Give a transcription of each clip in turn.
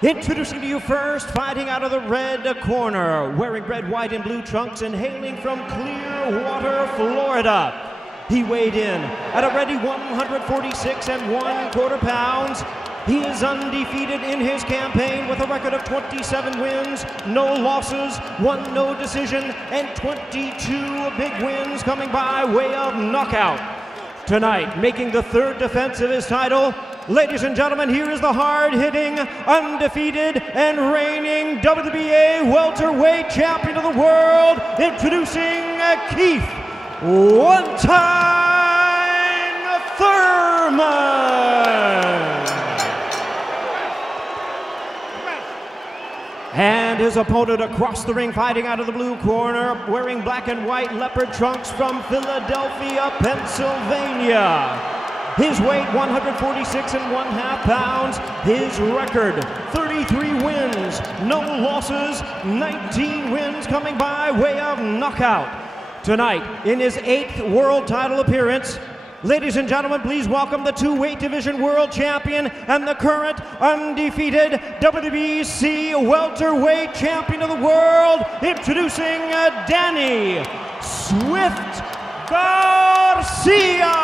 Introducing to you first, fighting out of the red corner, wearing red, white, and blue trunks and hailing from Clearwater, Florida. He weighed in at a ready 146 1/4 pounds. He is undefeated in his campaign with a record of 27 wins, no losses, 1 no decision, and 22 big wins coming by way of knockout. Tonight, making the 3rd defense of his title, ladies and gentlemen, here is the hard-hitting, undefeated, and reigning WBA welterweight champion of the world, introducing Keith one-time Thurman. And his opponent across the ring, fighting out of the blue corner, wearing black and white leopard trunks from Philadelphia, Pennsylvania. His weight, 146 1/2 pounds. His record, 33 wins, no losses, 19 wins coming by way of knockout. Tonight, in his 8th world title appearance, ladies and gentlemen, please welcome the 2-weight division world champion and the current undefeated WBC welterweight champion of the world, introducing Danny Swift Garcia.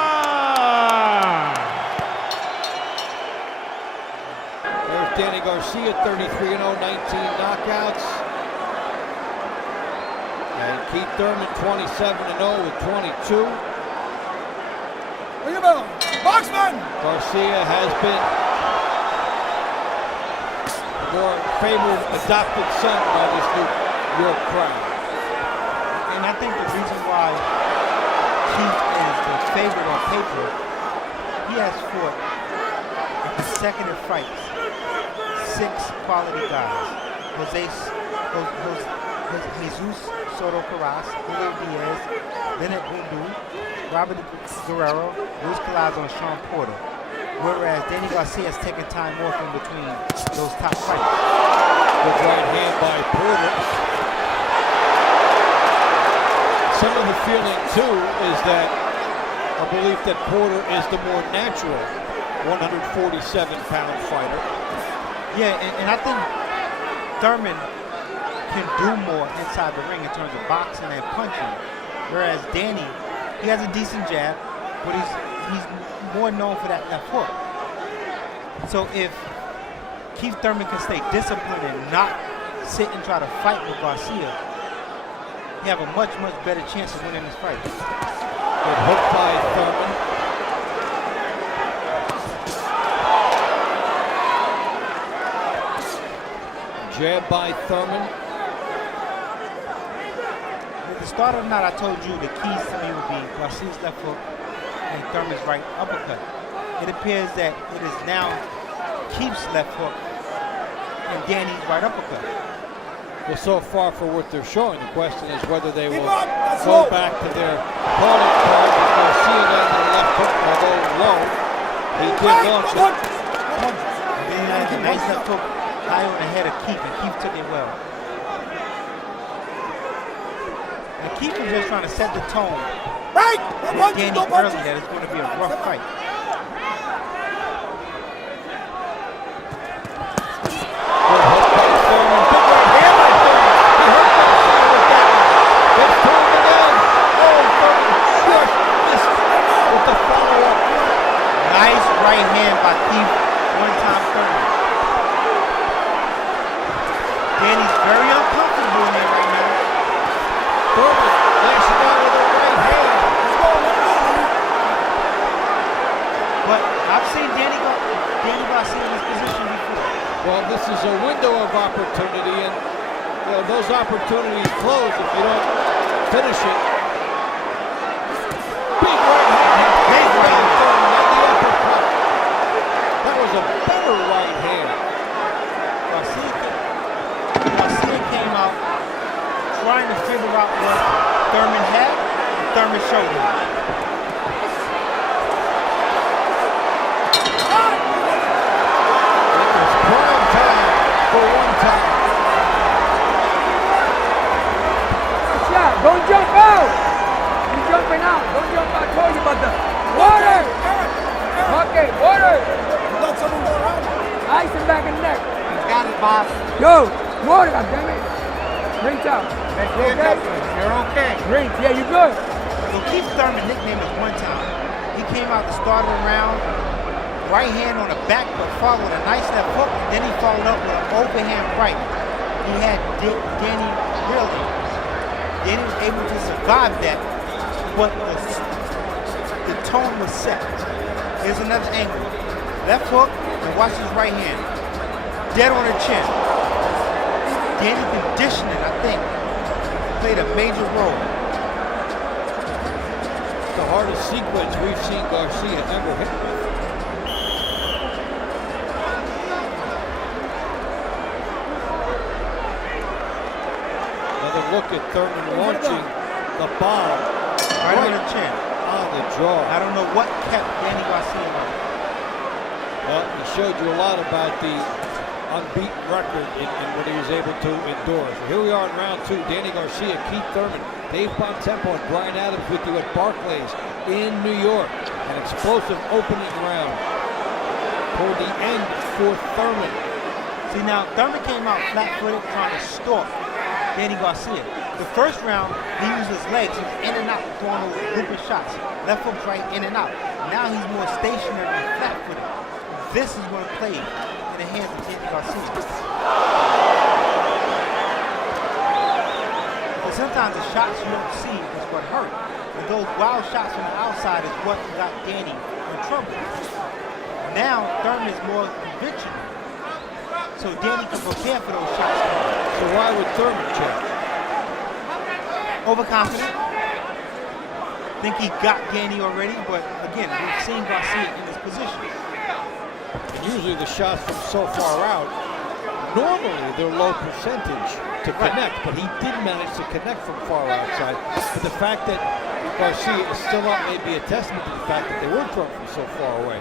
There's Danny Garcia, 33-0, 19 knockouts. And Keith Thurman, 27-0 with 22. Boxman! Garcia has been the more favored adopted son by this new world crowd. And I think the reason why Keith is the favorite on paper, he has fought in consecutive fights 6 quality guys. Jesus Soto Carras, Julio Diaz, Leonard Bundu, Robert Guerrero, Luis Collazo, and Sean Porter. Whereas Danny Garcia has taken time off in between those top fights. Good right hand by Porter. Some of the feeling too is that a belief that Porter is the more natural 147-pound fighter. Yeah, and I think Thurman can do more inside the ring in terms of boxing and punching. Whereas Danny, he has a decent jab, but he's more known for that left hook. So if Keith Thurman can stay disciplined and not sit and try to fight with Garcia, he have a much better chance of winning this fight. Good hook by Thurman. Jab by Thurman. At the start of the night, I told you the keys to me would be Garcia's left hook and Thurman's right uppercut. It appears that it is now Keith's left hook and Danny's right uppercut. Well, so far for what they're showing, the question is whether they will go back to their calling card with Garcia down to the left hook, although low. He did launch it. And then he had a nice left hook high on the head of Keith, and Keith took it well. And Keith was just trying to set the tone with Danny early that it's going to be a rough fight. Nice right hand by Keith, one-time Thurman. Danny's very uncomfortable in there right now. Thurman lashing out with a right hand. But I've seen Danny Garcia in this position before. Well, this is a window of opportunity, and those opportunities close if you don't finish it. Big right hand. Big right hand. That was a better right hand. Garcia came out trying to figure out what Thurman had, and Thurman showed him. It was prime time for one time. Shot, don't jump out! You're jumping out. Don't jump out. I told you about the water! Okay, water! Ice him back in the neck. He's got it 5. Yo, water, goddammit. Rinse out. You okay? You're okay. Rinse, yeah, you good. So Keith Thurman nicknamed us one time. He came out to start the round, right hand on the back, but followed a nice left hook, and then he followed up with an overhand right. He had Danny really. Danny was able to survive that, but the tone was set. Here's another angle. Left hook, and watch his right hand. Dead on the chin. Danny conditioning, I think, played a major role. The hardest sequence we've seen Garcia ever hit with. Another look at Thurman launching the bomb Right on the chin. on the jaw. I don't know what kept Danny Garcia on. Well, he showed you a lot about the unbeaten record and what he was able to endure. So here we are in round 2. Danny Garcia, Keith Thurman, Dave Bontempo, and Brian Adams with you at Barclays in New York. An explosive opening round toward the end for Thurman. See, now Thurman came out flat-footed trying to stalk Danny Garcia. The first round, he used his legs, he was in and out, throwing those looping shots. Left hooks right in and out. Now he's more stationary and flat-footed. This is what it played in the hands of Danny Garcia. But sometimes the shots you don't see is what hurt. And those wild shots from the outside is what got Danny in trouble. Now Thurman is more conventional. So Danny can prepare for those shots. So why would Thurman check? Overconfident. Think he got Danny already, but again, we've seen Garcia in this position. Usually the shots from so far out, normally they're low percentage to connect, but he did manage to connect from far outside. But the fact that Garcia is still up may be a testament to the fact that they were thrown from so far away.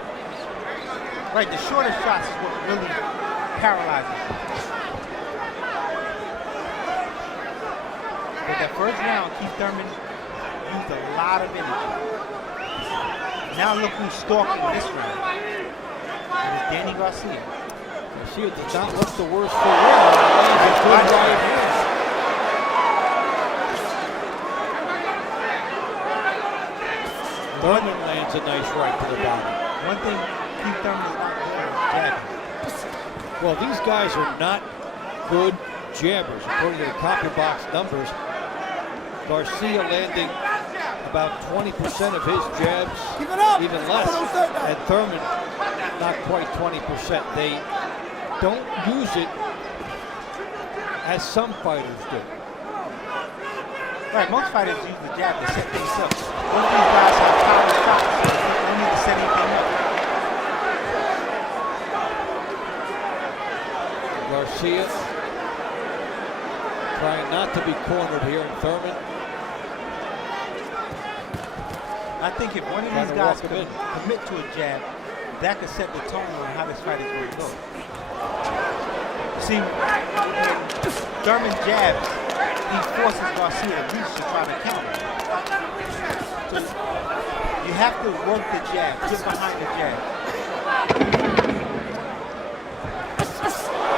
Right, the shorter shots is what really paralyzes him. But that first round, Keith Thurman used a lot of energy. Now look who's stalking this round. It is Danny Garcia. Garcia does not look the worst for wear. Lands a good right hand. Thurman lands a nice right to the body. One thing Keith Thurman is not doing is jabbing. Well, these guys are not good jabbers. According to the copy box numbers, Garcia landing about 20% of his jabs, even less, and Thurman not quite 20%. They don't use it as some fighters do. Right, most fighters use the jab to set things up. Both these guys have power shots, so they don't need to set anything up. Garcia trying not to be cornered here, and Thurman I think if one of these guys could commit to a jab, that could set the tone on how this fight is going to go. See, Thurman jabs, he forces Garcia to reach to try to counter. So you have to work the jab, get behind the jab.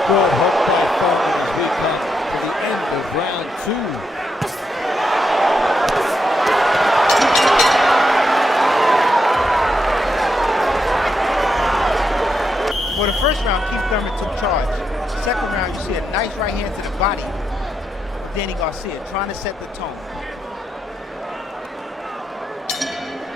Good hook by Thurman as we come to the end of round 2. For the first round, Keith Thurman took charge. Second round, you see a nice right hand to the body of Danny Garcia, trying to set the tone.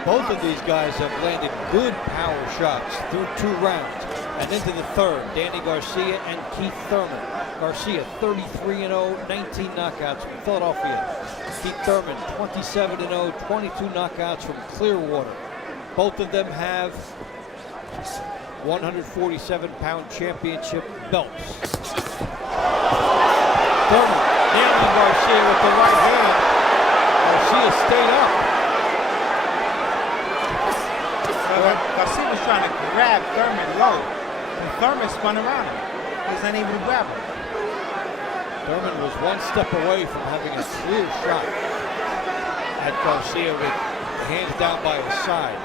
Both of these guys have landed good power shots through 2 rounds. And into the third, Danny Garcia and Keith Thurman. Garcia 33-0, 19 knockouts from Philadelphia. Keith Thurman 27-0, 22 knockouts from Clearwater. Both of them have 147-pound championship belts. Thurman nailing Garcia with the right hand. Garcia stayed up. Garcia was trying to grab Thurman low, and Thurman spun around him. He was unable to grab him. Thurman was one step away from having a clear shot at Garcia with hands down by his side.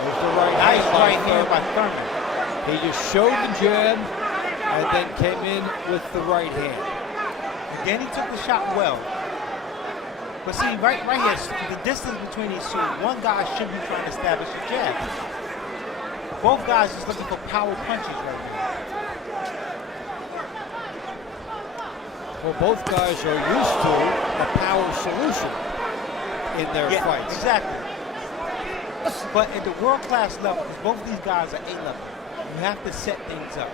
There's the right Nice hand right hand by Thurman. He just showed the jab, and then came in with the right hand. And Danny took the shot well. But see, right here, the distance between these two, one guy should be trying to establish a jab. Both guys just looking for power punches right now. Well, both guys are used to a power solution in their fights. Exactly. But at the world-class level, because both of these guys are A-level, you have to set things up.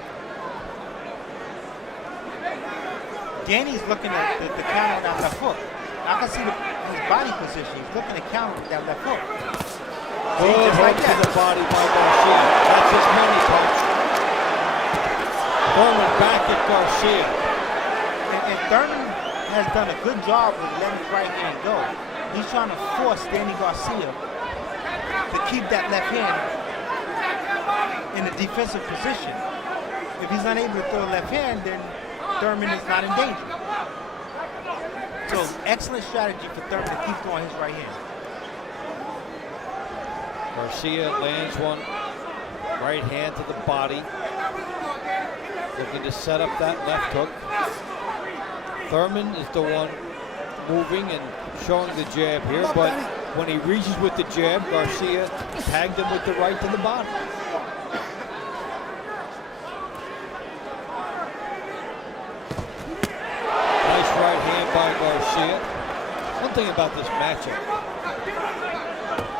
Danny's looking at the counter with that left hook. I can see his body position. He's looking to counter with that left hook. Good hook to the body by Garcia. That's his money punch. Thurman back at Garcia. And Thurman has done a good job with letting his right hand go. He's trying to force Danny Garcia to keep that left hand in a defensive position. If he's unable to throw the left hand, then Thurman is not in danger. So excellent strategy for Thurman to keep throwing his right hand. Garcia lands one right hand to the body, looking to set up that left hook. Thurman is the one moving and showing the jab here, but when he reaches with the jab, Garcia tagged him with the right to the body. Nice right hand by Garcia. One thing about this matchup,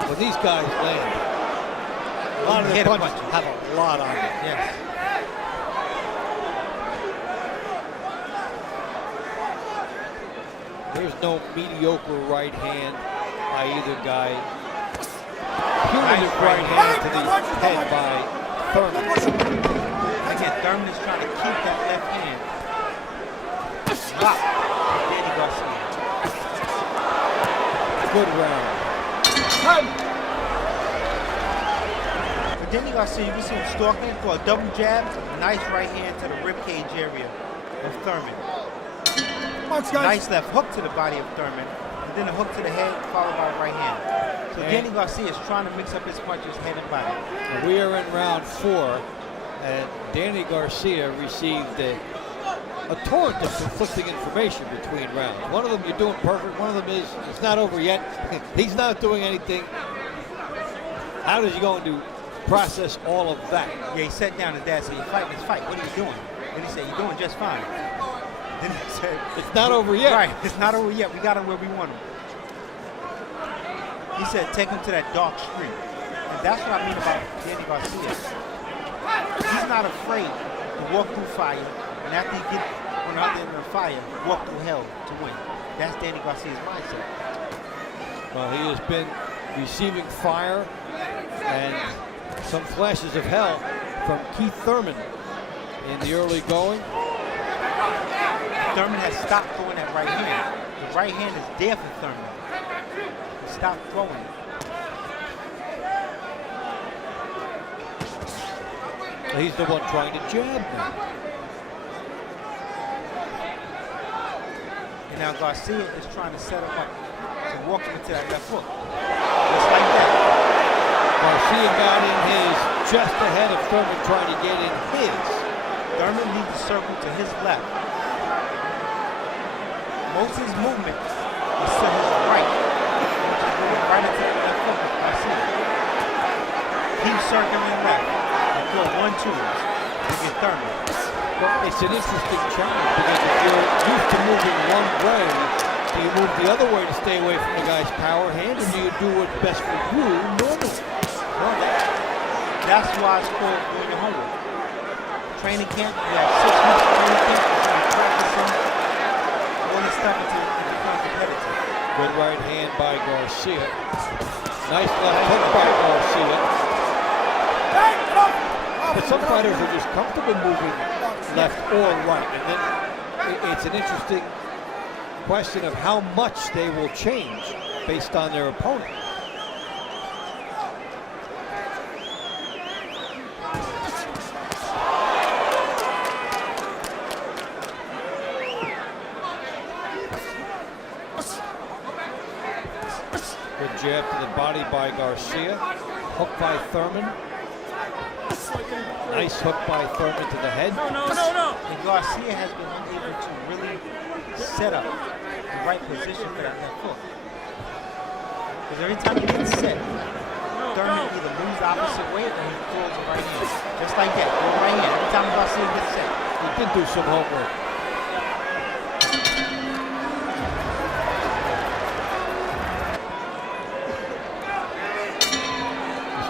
when these guys land, a lot of their punches have a lot on it. Yes. There's no mediocre right hand by either guy. Punitive right hand to the head by Thurman. Again, Thurman is trying to keep that left hand locked to Danny Garcia. Good round. For Danny Garcia, you can see him stalking for a double jab, nice right hand to the ribcage area of Thurman. Nice left hook to the body of Thurman, and then a hook to the head, followed by a right hand. So Danny Garcia is trying to mix up his punches head and body. We are in round 4, and Danny Garcia received a torrent of conflicting information between rounds. One of them, you're doing perfect. One of them is, it's not over yet. He's not doing anything. How is he going to process all of that? Yeah, he sat down, his dad said, "You're fighting this fight. What are you doing?" And he said, "You're doing just fine." Then he said, "It's not over yet." Right, it's not over yet. We got him where we want him. He said, "Take him to that dark street." And that's what I mean about Danny Garcia. He's not afraid to walk through fire, and after he gets out there in the fire, walk through hell to win. That's Danny Garcia's mindset. Well, he has been receiving fire and some flashes of hell from Keith Thurman in the early going. Thurman has stopped throwing that right hand. The right hand is there for Thurman. He stopped throwing it. He's the one trying to jab now. And now Garcia is trying to set him up to walk him into that left hook. Just like that. Garcia got in his just ahead of Thurman trying to get in his. Thurman needs to circle to his left. Most of his movement is to his right. Right into the left hook of Garcia. Keep circling left. And go 1-2 to get Thurman. Well, it's an interesting challenge because if you're used to moving one way, do you move the other way to stay away from the guy's power hand, or do you do what's best for you normally? Well, that's why it's called doing your homework. Training camp, you have 6 months of training camp, you're practicing all this stuff until you become competitive. Good right hand by Garcia. Nice left hook by Garcia. But some fighters are just comfortable moving left or right. And then it's an interesting question of how much they will change based on their opponent. Good jab to the body by Garcia. Hook by Thurman. Nice hook by Thurman to the head. And Garcia has been unable to really set up the right position for that left hook. Because every time he gets set, Thurman either moves the opposite way or he throws the right hand. Just like that, go right hand. Every time Garcia gets set. He did do some homework.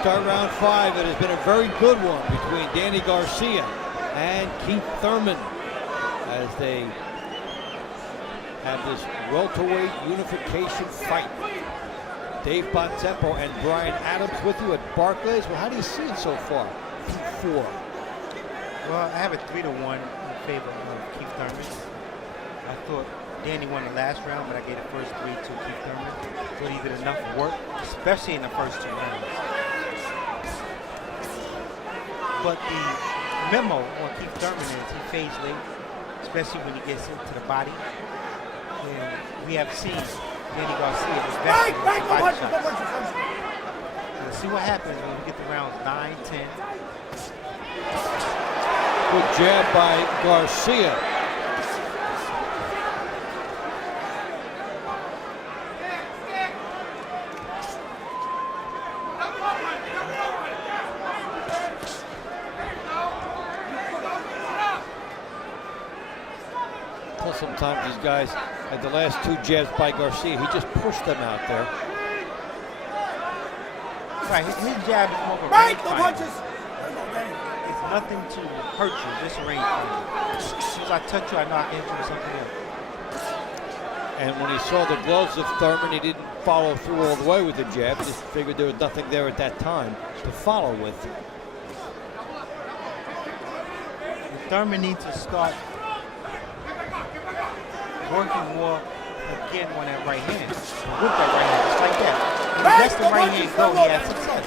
Start round 5. It has been a very good one between Danny Garcia and Keith Thurman as they have this welterweight unification fight. Dave Bontempo and Brian Adams with you at Barclays. Well, how do you see it so far? 4. Well, I have it 3-1 in favor of Keith Thurman. I thought Danny won the last round, but I gave the first 3 to Keith Thurman. Thought he did enough work, especially in the first 2 rounds. But the memo on Keith Thurman is he fades late, especially when he gets into the body. And we have seen Danny Garcia is back with body shots. Let's see what happens when we get to rounds 9, 10. Good jab by Garcia. Sometimes these guys, at the last 2 jabs by Garcia, he just pushed them out there. Right, his jab is more of a range fighter. It's nothing to hurt you, just a range fighter. As soon as I touch you, I know I can hit you with something else. And when he saw the gloves of Thurman, he didn't follow through all the way with the jab. He just figured there was nothing there at that time to follow with. And Thurman needs to start working more again on that right hand. With that right hand, just like that. When he lets the right hand go, he has success.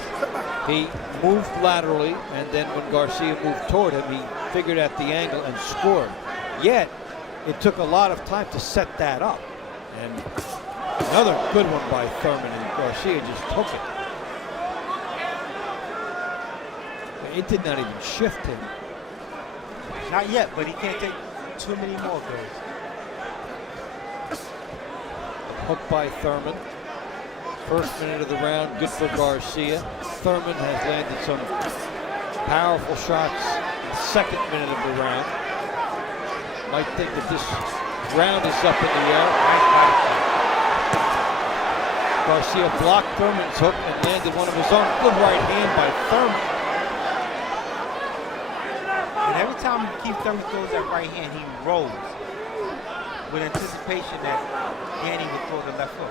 He moved laterally, and then when Garcia moved toward him, he figured out the angle and scored. Yet, it took a lot of time to set that up. And another good one by Thurman, and Garcia just took it. It did not even shift him. Not yet, but he can't take too many more goals. Hook by Thurman. First minute of the round, good for Garcia. Thurman has landed some powerful shots in the second minute of the round. Might think that this round is up in the air. Garcia blocked Thurman's hook and landed one of his own. Good right hand by Thurman. And every time Keith Thurman throws that right hand, he rolls with anticipation that Danny would throw the left hook.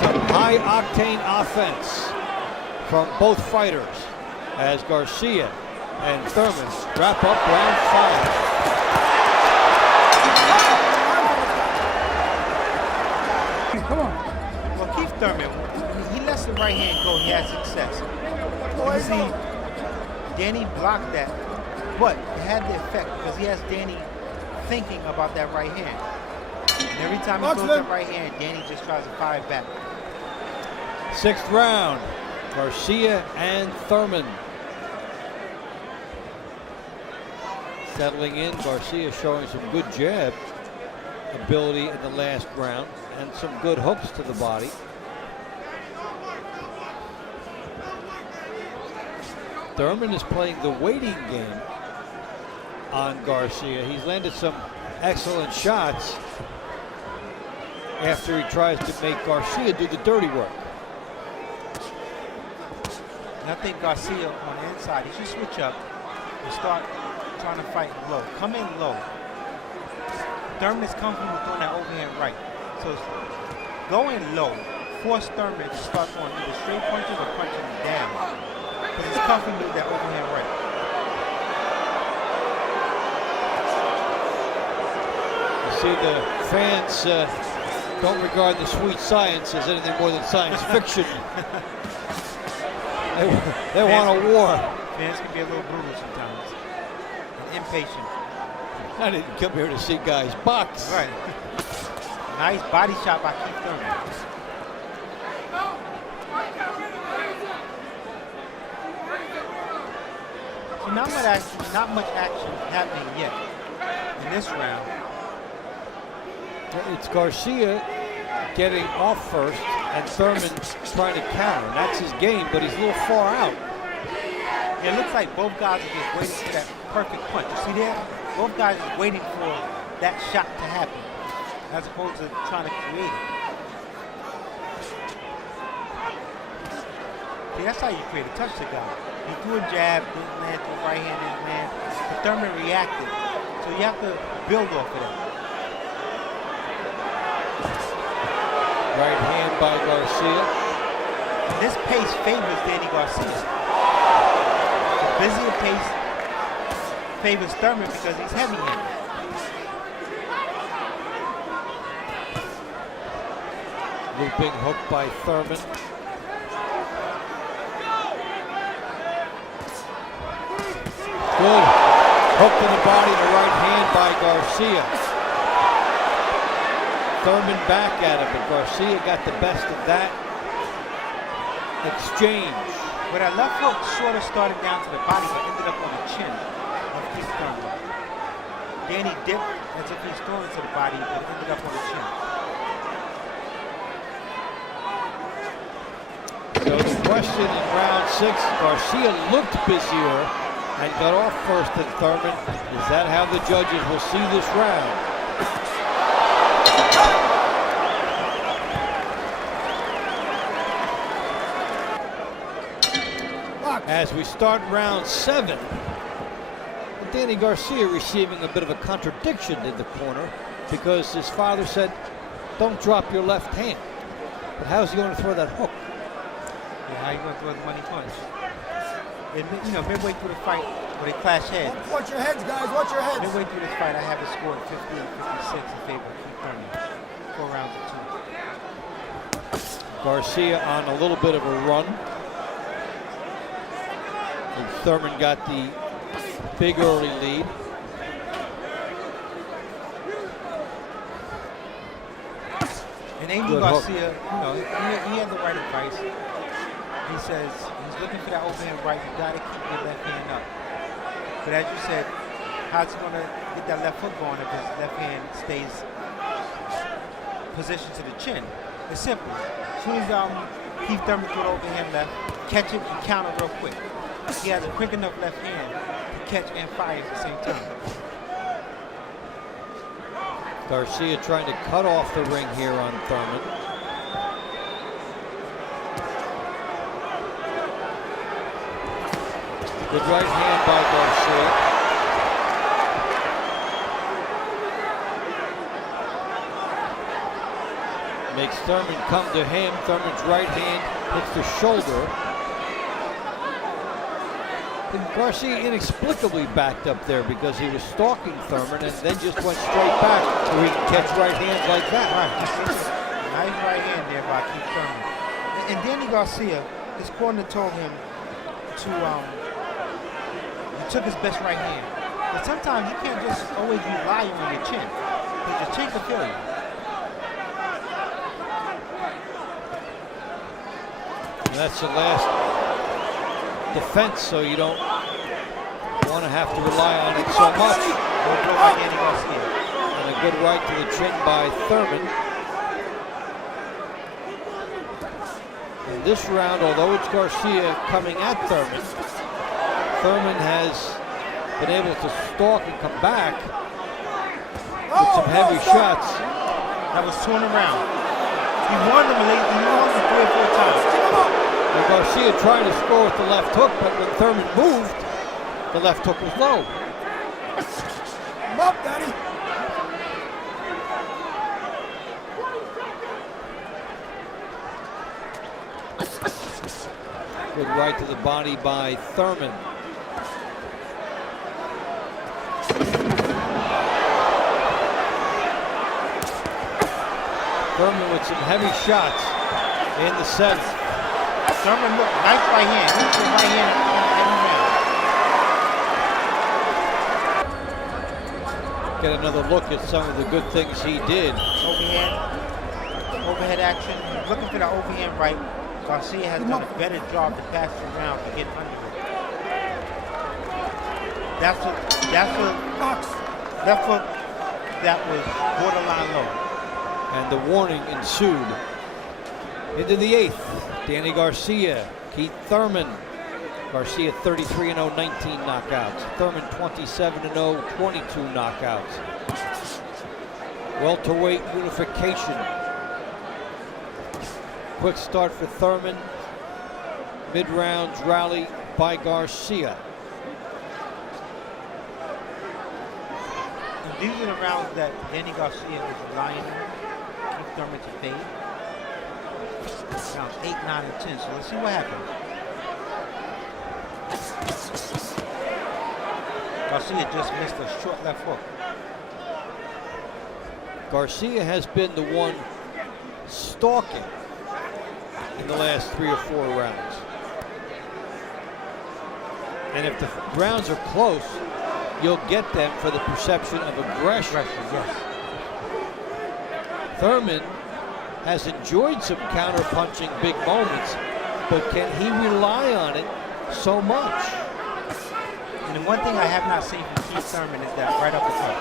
Some high-octane offense from both fighters as Garcia and Thurman wrap up round 5. Come on. Well, Keith Thurman, when he lets the right hand go, he has success. You see, Danny blocked that, but it had the effect because he has Danny thinking about that right hand. And every time he throws that right hand, Danny just tries to fire back. 6th round, Garcia and Thurman. Settling in, Garcia showing some good jab ability in the last round and some good hooks to the body. Thurman is playing the waiting game on Garcia. He's landed some excellent shots after he tries to make Garcia do the dirty work. And I think Garcia on the inside, he should switch up and start trying to fight low. Come in low. Thurman is comfortable throwing that overhand right. So going low, force Thurman to start throwing either straight punches or punching down. Because he's comfortable with that overhand right. You see the fans don't regard the sweet science as anything more than science fiction. They want a war. Fans can be a little brutal sometimes. And impatient. I didn't come here to see guys box. Right. Nice body shot by Keith Thurman. So not much action happening yet in this round. It's Garcia getting off first and Thurman trying to counter. That's his game, but he's a little far out. It looks like both guys are just waiting for that perfect punch. You see there? Both guys are waiting for that shot to happen, as opposed to trying to create it. See, that's how you create a touch the guy. He threw a jab, didn't land to a right-handed man, but Thurman reacted. So you have to build off of that. Right hand by Garcia. And this pace favors Danny Garcia. The busier pace favors Thurman because he's heavy-handed. Looping hook by Thurman. Good hook to the body, the right hand by Garcia. Thurman back at him, but Garcia got the best of that exchange. But that left hook sort of started down to the body, but ended up on the chin of Keith Thurman. Danny dipped as if he's throwing it to the body, but it ended up on the chin. So the question in round 6, Garcia looked busier and got off first than Thurman. Is that how the judges will see this round? As we start round 7, Danny Garcia receiving a bit of a contradiction in the corner because his father said, don't drop your left hand. But how's he going to throw that hook? Yeah, how you going to throw the money punch? And, you know, midway through the fight, where they clash heads. Watch your heads, guys. Watch your heads. Midway through this fight, I have it scored 58-56 in favor of Keith Thurman. 4 rounds to 2. Garcia on a little bit of a run. And Thurman got the big early lead. And Andy Garcia, you know, he had the right advice. He says he's looking for that overhand right. You got to keep your left hand up. But as you said, how's he going to get that left hook going if his left hand stays positioned to the chin? It's simple. As soon as Keith Thurman threw the overhand left, catch it and counter real quick. He has a quick enough left hand to catch and fire at the same time. Garcia trying to cut off the ring here on Thurman. Good right hand by Garcia. Makes Thurman come to him. Thurman's right hand hits the shoulder. And Garcia inexplicably backed up there because he was stalking Thurman and then just went straight back so he can catch right hands like that. Nice right hand there by Keith Thurman. And Danny Garcia, his corner told him to he took his best right hand. But sometimes you can't just always rely on your chin, because your chin can kill you. And that's the last defense, so you don't want to have to rely on it so much. And a good right to the chin by Thurman. In this round, although it's Garcia coming at Thurman, Thurman has been able to stalk and come back with some heavy shots. That was torn around. He won them 3 or 4 times. And Garcia trying to score with the left hook, but when Thurman moved, the left hook was low. Come up, Daddy. Good right to the body by Thurman. Thurman with some heavy shots in the 7th. Thurman, look, nice right hand. He's the right hand every round. get another look at some of the good things he did. Overhead action. He's looking for the overhand right. Garcia has done a better job the past 2 rounds to get under it. That's a left hook that was borderline low. And the warning ensued. Into the 8th, Danny Garcia, Keith Thurman. Garcia 33-0, 19 knockouts. Thurman 27-0, 22 knockouts. Welterweight unification. Quick start for Thurman. Mid-rounds rally by Garcia. And these are the rounds that Danny Garcia is relying on Keith Thurman to fade. Rounds 8, 9, and 10. So let's see what happens. Garcia just missed a short left hook. Garcia has been the one stalking in the last 3 or 4 rounds. And if the rounds are close, you'll get them for the perception of aggression. Yes. Thurman has enjoyed some counter-punching big moments, but can he rely on it so much? And the one thing I have not seen from Keith Thurman is that right uppercut.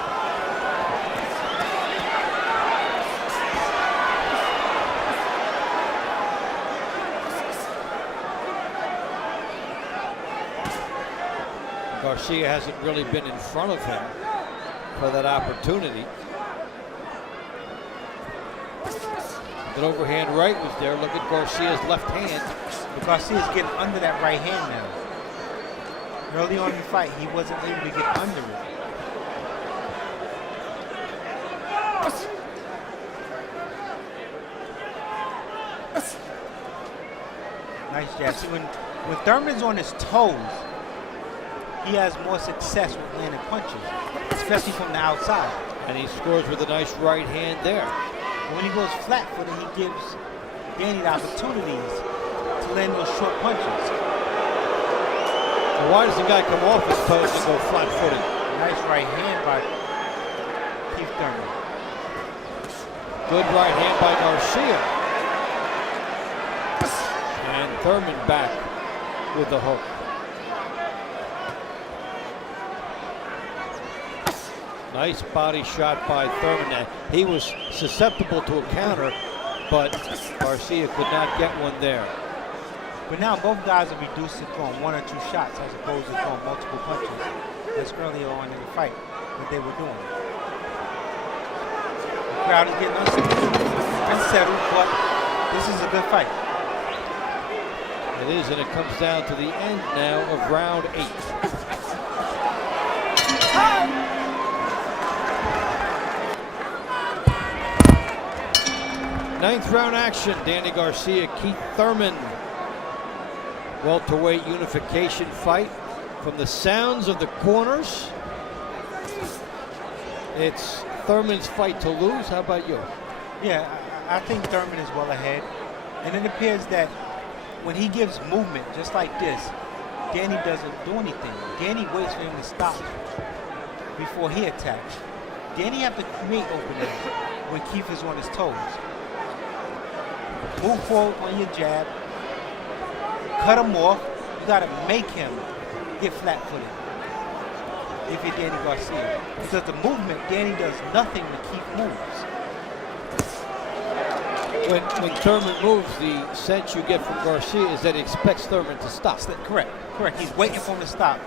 Garcia hasn't really been in front of him for that opportunity. That overhand right was there. Look at Garcia's left hand. But Garcia's getting under that right hand now. Early on in the fight, he wasn't able to get under it. Nice jab. See, when Thurman's on his toes, he has more success with landing punches, especially from the outside. And he scores with a nice right hand there. When he goes flat-footed, he gives Danny the opportunities to land those short punches. Well, why does the guy come off his toes and go flat-footed? Nice right hand by Keith Thurman. Good right hand by Garcia. And Thurman back with the hook. Nice body shot by Thurman. He was susceptible to a counter, but Garcia could not get one there. But now both guys are reduced to throwing 1 or 2 shots as opposed to throwing multiple punches. That's earlier on in the fight what they were doing. The crowd is getting unsettled, but this is a good fight. It is, and it comes down to the end now of round 8. Ninth round action, Danny Garcia, Keith Thurman. Welterweight unification fight. From the sounds of the corners, it's Thurman's fight to lose. How about you? Yeah, I think Thurman is well ahead. And it appears that when he gives movement just like this, Danny doesn't do anything. Danny waits for him to stop before he attacks. Danny have to create openings when Keith is on his toes. Move forward on your jab. Cut him off. You got to make him get flat-footed if you're Danny Garcia. Because the movement, Danny does nothing to keep moves. When Thurman moves, the sense you get from Garcia is that he expects Thurman to stop. Correct. He's waiting for him to stop,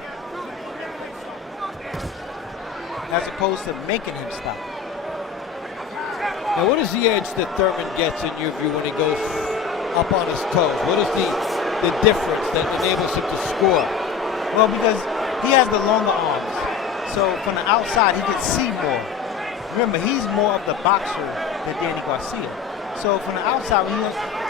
as opposed to making him stop. Now, what is the edge that Thurman gets in your view when he goes up on his toes? What is the difference that enables him to score? Well, because he has the longer arms, so from the outside he can see more. Remember, he's more of the boxer than Danny Garcia. So from the outside, when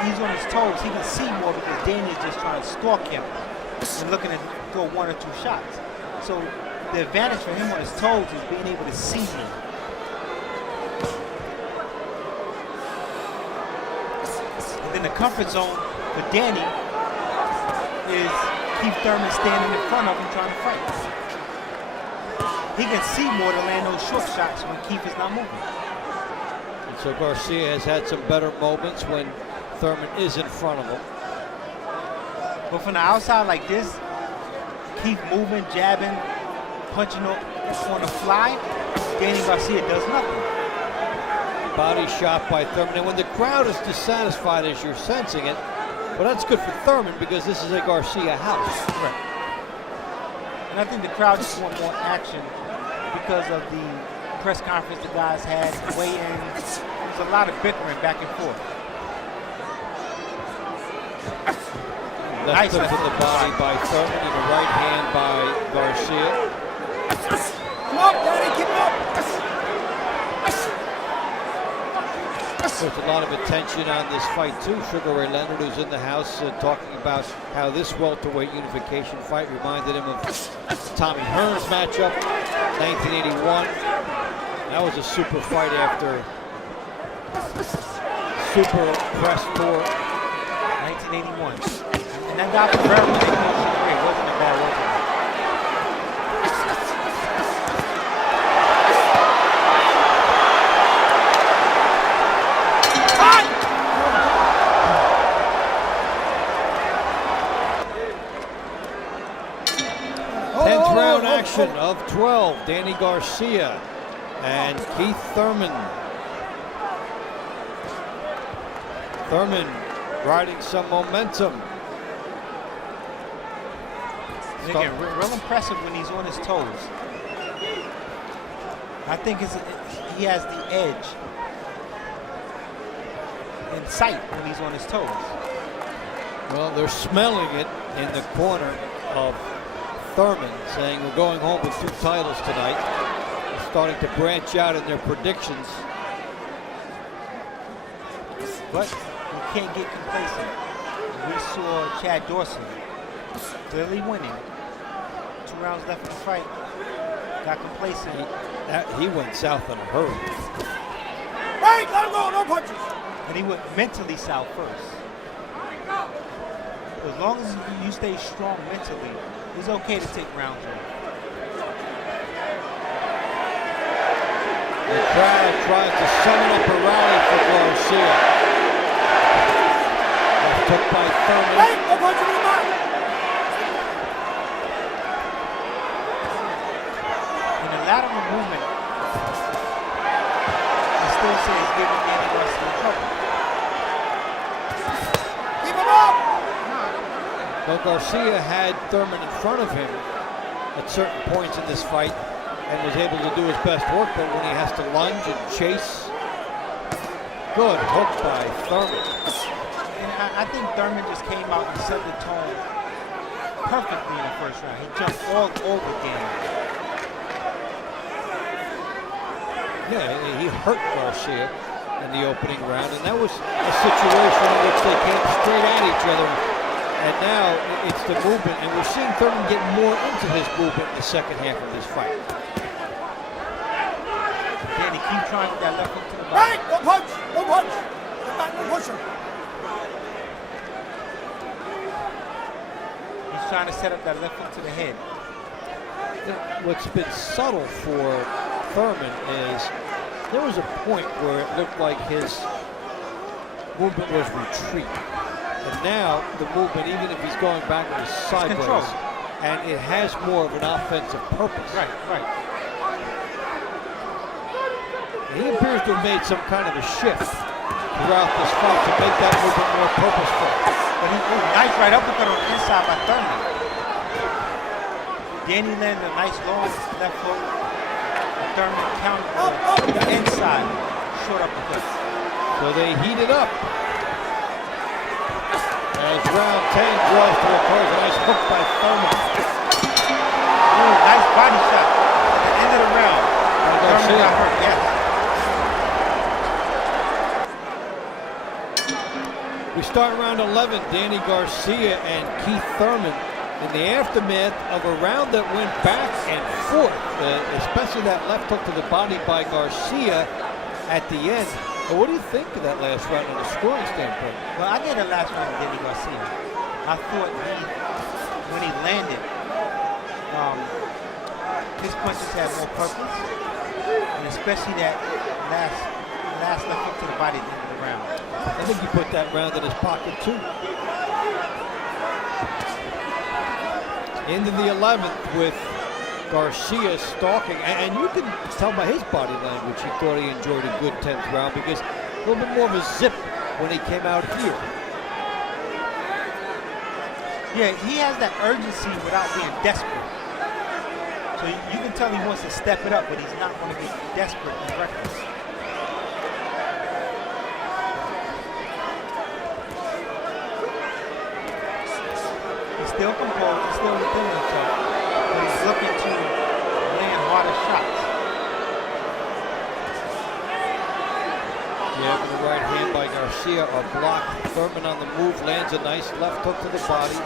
he's on his toes, he can see more because Danny is just trying to stalk him and looking to throw 1 or 2 shots. So the advantage for him on his toes is being able to see him. And then the comfort zone for Danny is Keith Thurman standing in front of him trying to fight. he can see more to land those short shots when Keith is not moving. And so Garcia has had some better moments when Thurman is in front of him. But from the outside like this, Keith moving, jabbing, punching on the fly, Danny Garcia does nothing. Body shot by Thurman. And when the crowd is dissatisfied as you're sensing it, well, that's good for Thurman because this is a Garcia house. Right. And I think the crowd just want more action because of the press conference the guys had, weigh-ins. There's a lot of bickering back and forth. Left hook to the body by Thurman and the right hand by Garcia. Come up, Daddy, keep him up. There's a lot of attention on this fight too. Sugar Ray Leonard, who's in the house, talking about how this welterweight unification fight reminded him of Tommy Hearns matchup, 1981. That was a super fight after super press tour. 1981. And that guy from Thurman, wasn't a bad welterweight. Action of 12, Danny Garcia and Keith Thurman. Thurman riding some momentum. And again, real impressive when he's on his toes. I think he has the edge in sight when he's on his toes. Well, they're smelling it in the corner of Thurman, saying we're going home with 2 titles tonight. They're starting to branch out in their predictions. But you can't get complacent. We saw Chad Dawson clearly winning. 2 rounds left in the fight. Got complacent. He went south in a hurry. Right, let him go, no punches. And he went mentally south first. As long as you stay strong mentally, it's okay to take rounds off. The crowd tries to summon up a rally for Garcia. Left hook by Thurman. Right, no punch him in the mouth. In the lateral movement, I still say it's giving Danny Garcia trouble. Keep him up. Well, Garcia had Thurman in front of him at certain points in this fight and was able to do his best work, but when he has to lunge and chase, good hook by Thurman. And I think Thurman just came out and set the tone perfectly in the first round. He jumped all over Danny. Yeah, he hurt Garcia in the opening round, and that was a situation in which they came straight at each other. And now it's the movement, and we're seeing Thurman get more into his movement in the second half of this fight. Danny, keep trying with that left hook to the body. Right, no punch, no punch. Get back, no push him. He's trying to set up that left hook to the head. What's been subtle for Thurman is there was a point where it looked like his movement was retreat. And now the movement, even if he's going backwards, is sideways, and it has more of an offensive purpose. Right, right. He appears to have made some kind of a shift throughout this fight to make that movement more purposeful. But nice right uppercut on the inside by Thurman. Danny landed a nice long left hook. Thurman countered the inside short uppercut. So they heat it up. As round 10 draws to a close, a nice hook by Thurman. Ooh, nice body shot at the end of the round. Thurman got hurt, yes. We start round 11, Danny Garcia and Keith Thurman in the aftermath of a round that went back and forth, especially that left hook to the body by Garcia at the end. What do you think of that last round on a scoring standpoint? Well, I gave the last round to Danny Garcia. I thought when he landed, his punches have more purpose, and especially that last left hook to the body at the end of the round. I think he put that round in his pocket too. Into the 11th with Garcia stalking, and you can tell by his body language he thought he enjoyed a good 10th round, because a little bit more of a zip when he came out here. Yeah, he has that urgency without being desperate. So you can tell he wants to step it up, but he's not going to get desperate and reckless. He's still composed, he's still within himself, but he's looking to land harder shots. Jab and the right hand by Garcia are blocked. Thurman on the move, lands a nice left hook to the body.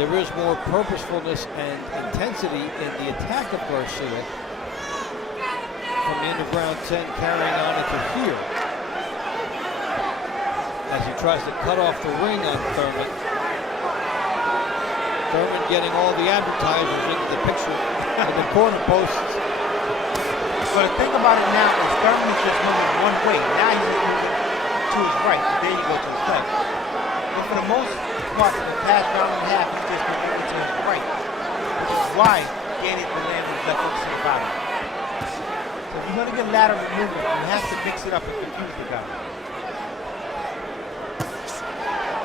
There is more purposefulness and intensity in the attack of Garcia from the end of round 10 carrying on into here, as he tries to cut off the ring on Thurman. Thurman getting all the advertisers into the picture in the corner posts. But the thing about it now is Thurman is just moving one way. Now he's just moving to his right. There you go, to his left. But for the most part, in the past round and a half, he's just been moving to his right. Which is why Danny's been landing his left hooks to the bottom. So if you're going to get lateral movement, you have to mix it up and confuse the guy.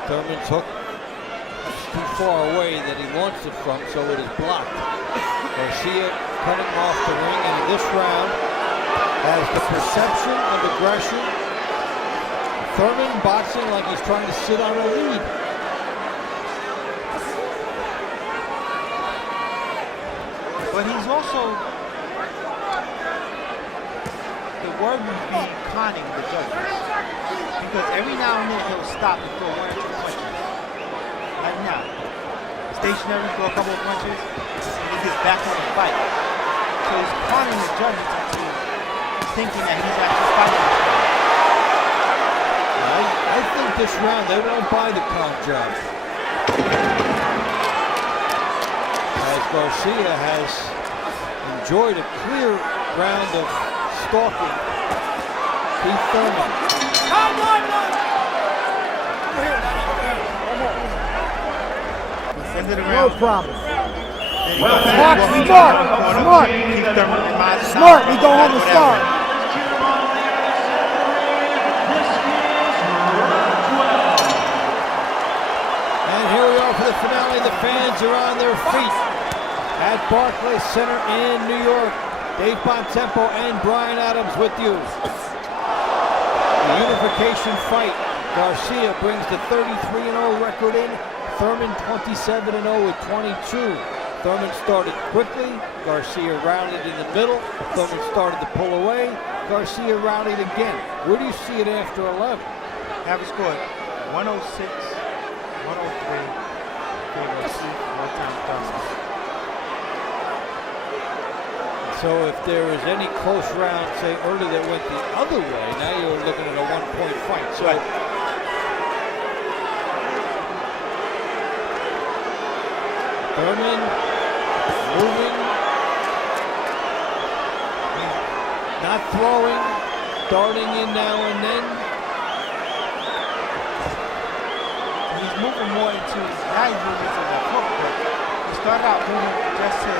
Thurman's hook is too far away that he launched it from, so it is blocked. Garcia cutting off the ring, and in this round has the perception of aggression. Thurman boxing like he's trying to sit on a lead. But he's also, the word would be conning the judges. Because every now and then he'll stop and throw one or two punches. Like now. Stationary, throw a couple of punches, and he gets back on the fight. So he's conning the judges into thinking that he's actually fighting this guy. I think this round they won't buy the con job. As Garcia has enjoyed a clear round of stalking Keith Thurman. End of the round. No problem. Smart. Smart. We go home and start. And here we are for the finale. The fans are on their feet at Barclays Center in New York. Dave Bontempo and Brian Adams with you. The unification fight. Garcia brings the 33-0 record in. Thurman 27-0 with 22. Thurman started quickly. Garcia rallied in the middle. Thurman started to pull away. Garcia rallied again. Where do you see it after 11? Have it scored 106, 103 for Garcia, one-time Thurman. So if there is any close round, say earlier that went the other way, now you're looking at a one-point fight. So. Thurman moving, not throwing, darting in now and then. He's moving more into, now he's moving into the hook, but he started out moving just to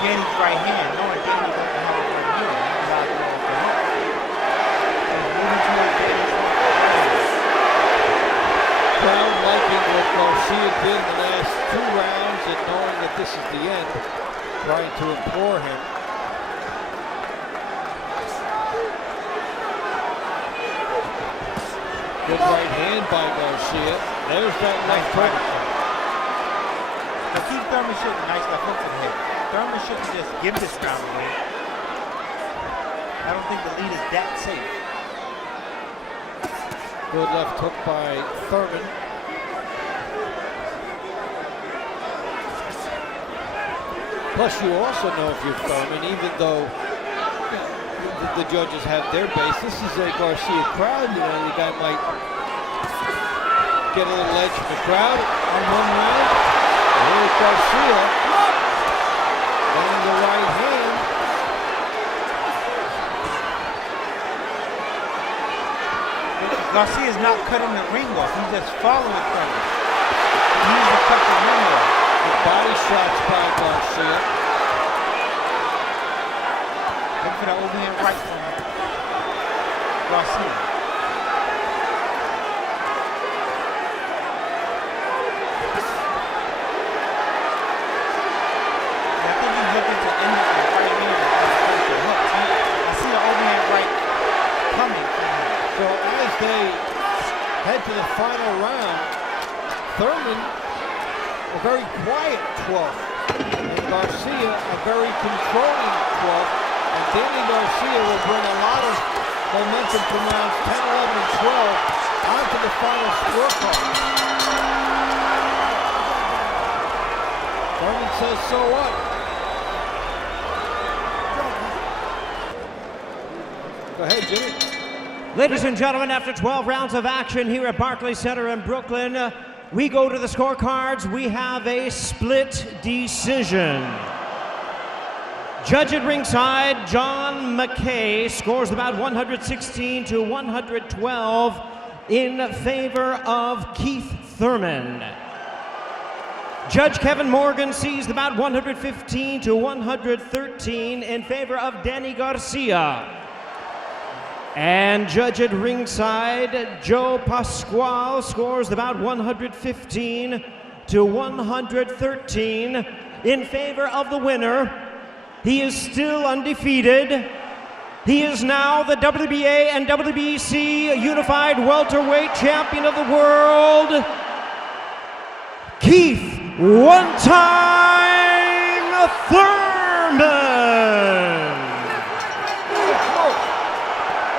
Danny's right hand, knowing Danny doesn't have a right hand. He's allowed to go with the hook. So he's moving towards Danny's right hand. Crowd liking what Garcia did in the last 2 rounds and knowing that this is the end, trying to implore him. Good right hand by Garcia. There's that left hook. But Keith Thurman shouldn't, nice left hook to the head. Thurman shouldn't just give this round away. I don't think the lead is that safe. Good left hook by Thurman. Plus, you also know if you're Thurman, even though the judges have their base, this is a Garcia crowd. You know, the guy might get a little edge from the crowd on one round. Here's Garcia. the right hand. Garcia's not cutting the ring off. He's just following Thurman. He needs to cut the ring off. The body shots by Garcia. Look for the overhand right from Garcia. I think he's looking to end it with the right hand and the hooks. I see the overhand right coming from him. So as they head to the final round, Thurman, a very quiet 12th, and Garcia, a very controlling 12th, and Danny Garcia will bring a lot of momentum from rounds 10, 11, and 12 onto the final scorecard. Thurman says, so what? Go ahead, Jimmy. Ladies and gentlemen, after 12 rounds of action here at Barclays Center in Brooklyn, we go to the scorecards. We have a split decision. Judge at ringside, John McKay, scores about 116 to 112 in favor of Keith Thurman. Judge Kevin Morgan sees about 115 to 113 in favor of Danny Garcia. And judge at ringside, Joe Pasquale, scores about 115 to 113 in favor of the winner. He is still undefeated. He is now the WBA and WBC Unified Welterweight Champion of the World, Keith one-time Thurman.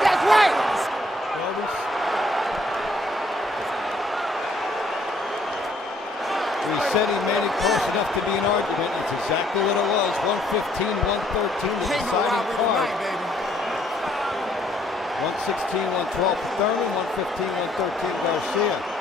That's right. We said he made it close enough to be an argument. It's exactly what it was. 115, 113, the deciding card. 116, 112 for Thurman, 115, 113 Garcia.